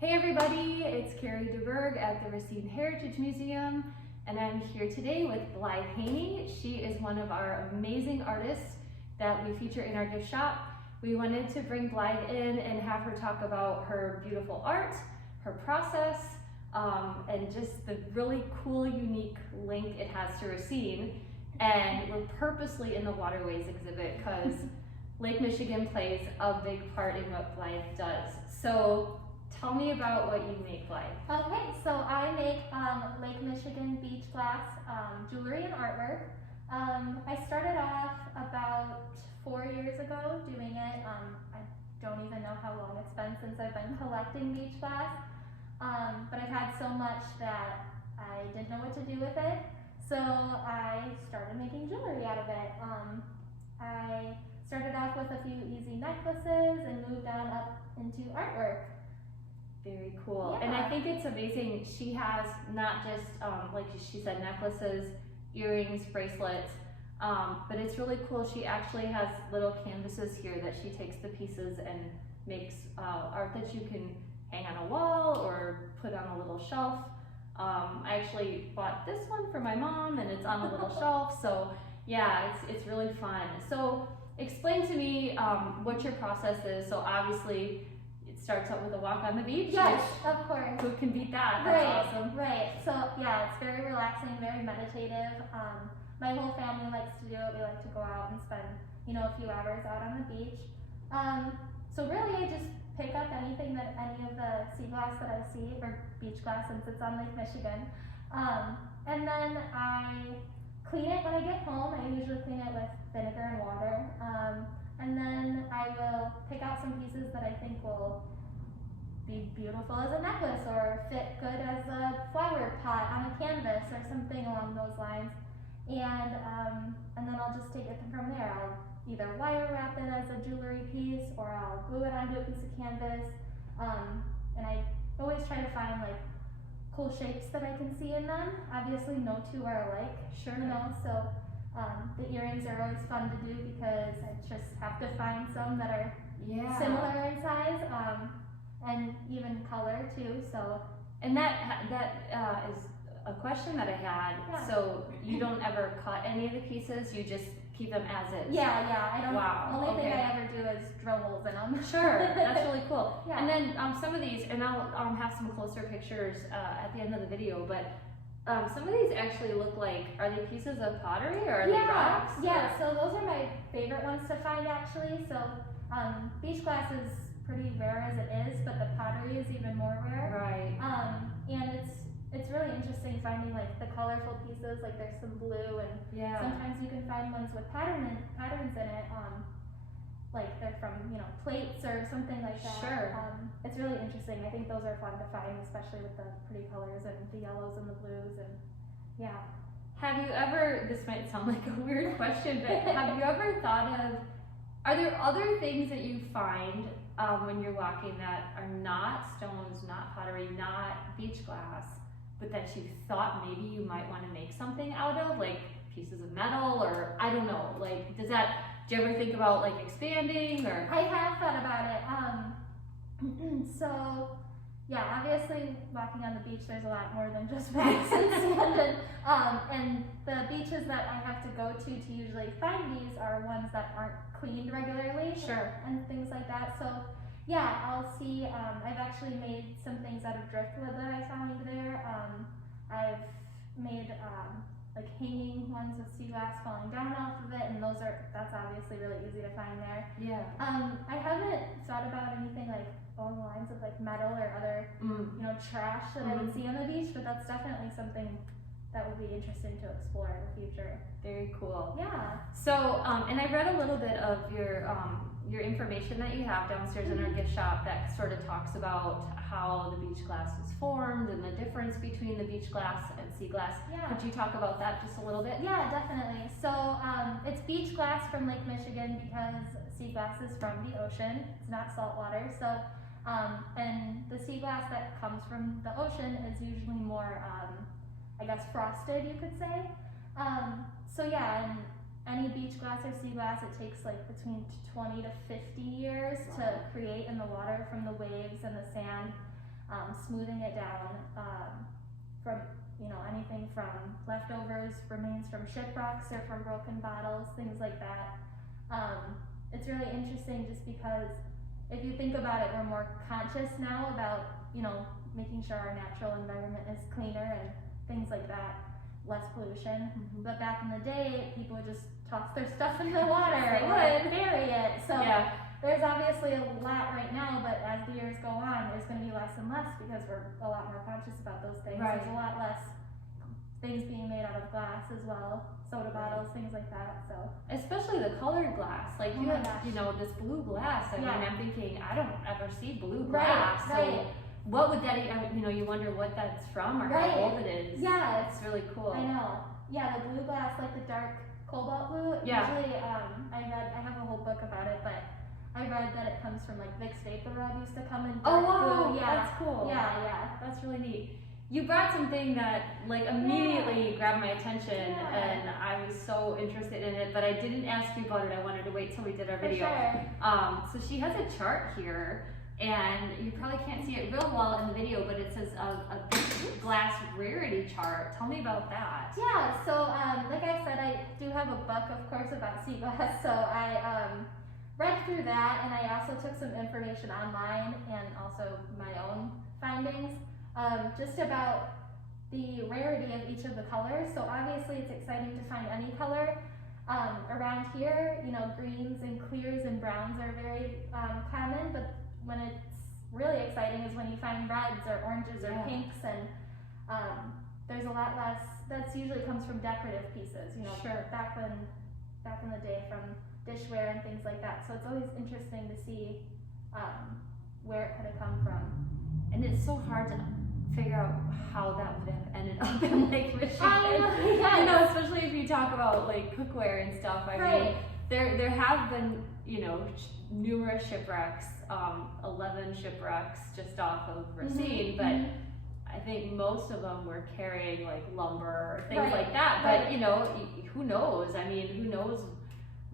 Hey everybody, it's Carrie DeBerg at the Racine Heritage Museum, and I'm here today with Blythe Haney. She is one of our amazing artists that we feature in our gift shop. We wanted to bring Blythe in and have her talk about her beautiful art, her process, and just the really cool, unique link it has to Racine. And we're purposely in the Waterways exhibit because Lake Michigan plays a big part in what Blythe does. So tell me about what you make, Blythe. Okay, so I make Lake Michigan beach glass jewelry and artwork. I started off about 4 years ago doing it. I don't even know how long it's been since I've been collecting beach glass, but I've had so much that I didn't know what to do with it. So I started making jewelry out of it. I started off with a few easy necklaces and moved on up into artwork. Very cool. Yeah. And I think it's amazing. She has not just, like she said, necklaces, earrings, bracelets, but it's really cool. She actually has little canvases here that she takes the pieces and makes art that you can hang on a wall or put on a little shelf. I actually bought this one for my mom and it's on a little shelf. So yeah, it's really fun. So explain to me what your process is. So obviously it starts out with a walk on the beach. Yes, of course. Who can beat that? That's awesome. Right. So yeah, it's very relaxing, very meditative. My whole family likes to do it. We like to go out and spend, a few hours out on the beach. So really, I just pick up any of the sea glass that I see, or beach glass since it's on Lake Michigan. And then I clean it when I get home. I usually clean it with vinegar and water. And then I will pick out some pieces that I think will be beautiful as a necklace or fit good as a flower pot on a canvas or something along those lines. And then I'll just take it from there. I'll either wire wrap it as a jewelry piece or I'll glue it onto a piece of canvas. And I always try to find like cool shapes that I can see in them. Obviously no two are alike, Sure. So the earrings are always fun to do because I just have to find some that are similar in size and even color too. So And that is a question that I had. Yeah. So you don't ever cut any of the pieces, you just keep them as is? yeah, I don't. Wow. Only thing Okay. I ever do is drill holes in them. Sure, that's really cool. Yeah. And then some of these, and I'll have some closer pictures at the end of the video, but some of these actually look like, are they pieces of pottery or are they rocks? Yeah, so those are my favorite ones to find actually. So beach glass is pretty rare as it is, but the pottery is even more rare. Right. And it's really interesting finding like the colorful pieces, like there's some blue and Yeah. sometimes you can find ones with patterns in it, like they're from, plates or something like that. Sure. It's really interesting. I think those are fun to find, especially with the pretty colors and the yellows and the blues and yeah. Have you ever, this might sound like a weird question, but have you ever thought of, are there other things that you find when you're walking that are not stones, not pottery, not beach glass, but that you thought maybe you might want to make something out of, like pieces of metal, or I don't know, like do you ever think about like expanding, or? I have thought about it. So yeah, obviously walking on the beach, there's a lot more than just rocks and sand. And the beaches that I have to go to usually find these are ones that aren't cleaned regularly. Sure. And things like that. So yeah, I'll see. I've actually made some things out of driftwood that I found there. I've made like hanging ones with sea glass falling down off of it, and that's obviously really easy to find there. Yeah. I haven't thought about anything like along the lines of like metal or other, trash that I would see on the beach, but that's definitely something that would be interesting to explore in the future. Very cool. Yeah. So, and I read a little bit of your information that you have downstairs in our gift shop that sort of talks about how the beach glass is formed and the difference between the beach glass and sea glass. Yeah. Could you talk about that just a little bit? Yeah, definitely. So it's beach glass from Lake Michigan because sea glass is from the ocean. It's not salt water. So, and the sea glass that comes from the ocean is usually more, frosted, you could say. So yeah, and any beach glass or sea glass, it takes like between 20 to 50 years to create in the water from the waves and the sand. smoothing it down from anything from leftovers, remains from shipwrecks or from broken bottles, things like that. It's really interesting just because if you think about it, we're more conscious now about making sure our natural environment is cleaner and things like that, less pollution. Mm-hmm. But back in the day, people would just toss their stuff in the water They or would. bury it. So Yeah. there's obviously a lot right now, but as the years go on, there's going to be less and less because we're a lot more conscious about those things. Right. There's a lot less things being made out of glass as well, soda bottles, things like that. So Especially the colored glass. Like Oh you my have, gosh. this blue glass. I mean, Yeah. I'm thinking, I don't ever see blue Right, glass. right. So what would that, you wonder what that's from or Right. how old it is. Yeah, It's really cool. I know. Yeah, the blue glass, like the dark cobalt blue. Yeah. Usually, I have a whole book about it, but I read that it comes from like Vicks Vapor Rub used to come in Oh dark wow, blue. Yeah. that's cool. Yeah. That's really neat. You brought something that like immediately grabbed my attention Yeah. and I was so interested in it, but I didn't ask you about it. I wanted to wait till we did our For video. sure. So she has a chart here and you probably can't see it real well in the video, but it says a big glass rarity chart. Tell me about that. Yeah, so like I said, I do have a book, of course, about sea glass, so I read through that, and I also took some information online and also my own findings, just about the rarity of each of the colors. So obviously it's exciting to find any color. Around here, greens and clears and browns are very common, but when it's really exciting is when you find reds or oranges or Yeah. pinks, and there's a lot less. That's usually comes from decorative pieces, Sure. back in the day from dishware and things like that. So it's always interesting to see where it could have come from. And it's so hard to figure out how that would have ended up in Lake Michigan. I know, yes. Especially if you talk about like cookware and stuff. I mean, Right. there have been, numerous shipwrecks, 11 shipwrecks just off of Racine, but Mhm. I think most of them were carrying like lumber or things Right, like that. right. But who knows? I mean, who knows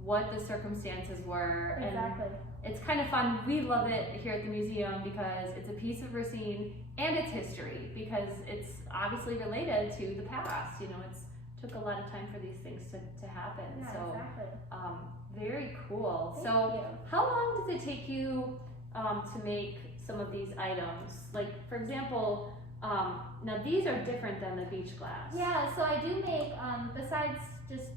what the circumstances were? Exactly. And it's kind of fun. We love it here at the museum because it's a piece of Racine and its history because it's obviously related to the past. It's took a lot of time for these things to happen. Yeah, So exactly. very cool. Thank So you. how long does it take you to make some of these items? Like for example, now these are different than the beach glass. Yeah, so I do make, besides just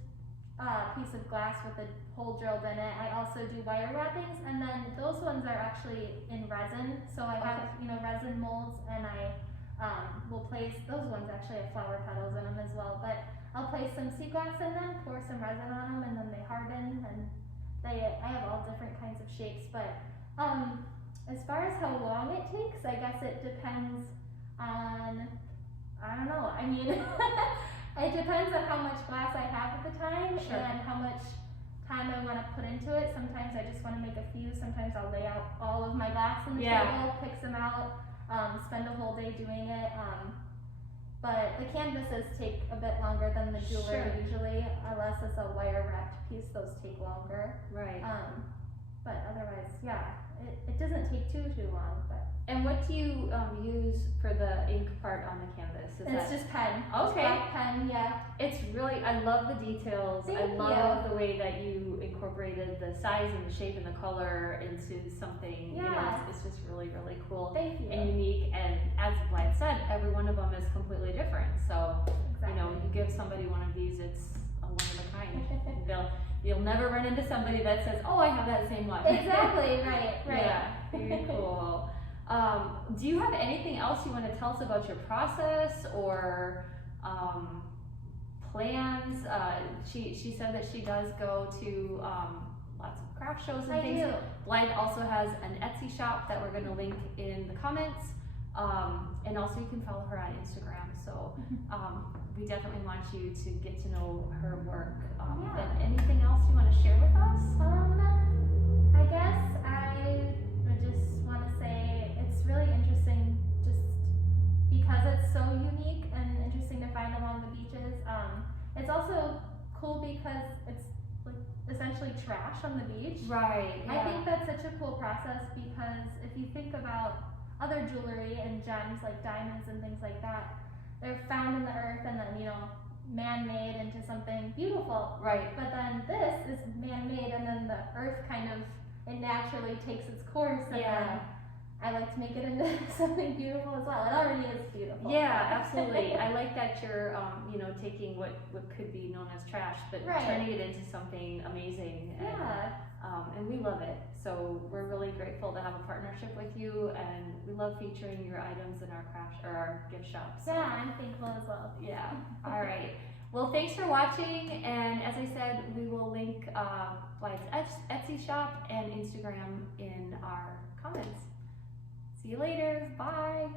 a piece of glass with a hole drilled in it, I also do wire wrappings, and then those ones are actually in resin. So I have, resin molds, and I will place, those ones actually have flower petals in them as well, but I'll place some sea glass in them, pour some resin on them, and then they harden, and I have all different kinds of shapes, but as far as how long it takes, I guess it depends on, I don't know, I mean, it depends on how much glass I have at the time. Sure. And how much time I want to put into it. Sometimes I just want to make a few, sometimes I'll lay out all of my glass on the Yeah. table, pick some out, spend a whole day doing it. But the canvases take a bit longer than the jewelry Sure. usually, unless it's a wire wrapped piece, those take longer. Right. But otherwise, yeah, it doesn't take too long, but And what do you use for the ink part on the canvas? it's just pen. Just Okay. black pen, yeah. It's really, I love the details. I Thank love you. the way that you incorporated the size and the shape and the color into something. Yeah. It's just really, really cool Thank you. and unique. And as Blythe said, every one of them is completely different. So, Exactly. you give somebody one of these, it's a one of a kind. You'll never run into somebody that says, "Oh, I have that same one." Exactly, right. Yeah, very cool. Do you have anything else you want to tell us about your process or plans? She said that she does go to lots of craft shows and I things. do. Blythe also has an Etsy shop that we're going to link in the comments. And also you can follow her on Instagram. So we definitely want you to get to know her work. Yeah. And anything else you want to share with us? I guess I would just want to say it's really interesting just because it's so unique and interesting to find along the beaches. It's also cool because it's like essentially trash on the beach. Right. I think that's such a cool process because if you think about other jewelry and gems like diamonds and things like that. They're found in the earth and then, you know, man-made into something beautiful. Right. But then this is man-made and then the earth kind of, it naturally takes its course and then I like to make it into something beautiful as well. It already is beautiful. Yeah, absolutely. I like that you're, you know, taking what could be known as trash, but turning it into something amazing. And we love it. So we're really grateful to have a partnership with you, and we love featuring your items in our craft or our gift shop. So. Yeah, I'm thankful as well. Yeah. All right. Well, thanks for watching, and as I said, we will link Blythe's Etsy shop and Instagram in our comments. See you later. Bye.